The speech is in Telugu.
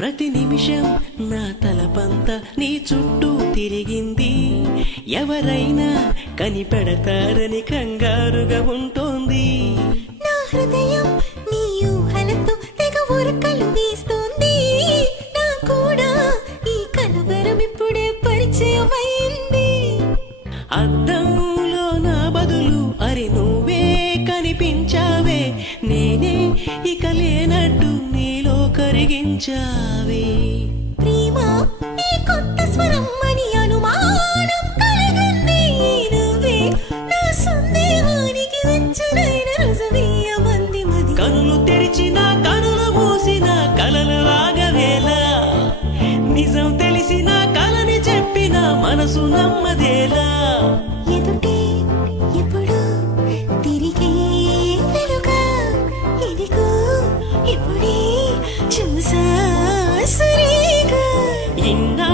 ప్రతి నిమిషం నా తలపంత నీ చుట్టూ తిరిగింది. ఎవరైనా కనిపెడతారని కంగారుగా ఉంటోంది. నా హృదయం నీ ఊహలతో తెగ ఉరకలు వేస్తోంది. నా కూడా ఈ కలవరం ఇప్పుడే పరిచయమైంది. అద్దంలో నా బదులు అరి నువ్వే కనిపించావే. నేనే ఇక లేనట్టు నీలో కరిగించావే. ప్రేమ ఈ కొత్త స్వరం అని అనుమానం కలిగింది. నువ్వే నా సందేహానికి వెచ్చనైన రుజువీయమంది మది. కనులు తెరిచిన కనులు మూసిన కలలు ఆగవేలా. నిజం తెలిసిన కలని చెప్పిన మనసు నమ్మదేలా. ఎదుటే ఎప్పుడు తిరిగే వెలుగా ఇదిగో ఇప్పుడే చూసా సరిగా. ఇన్నా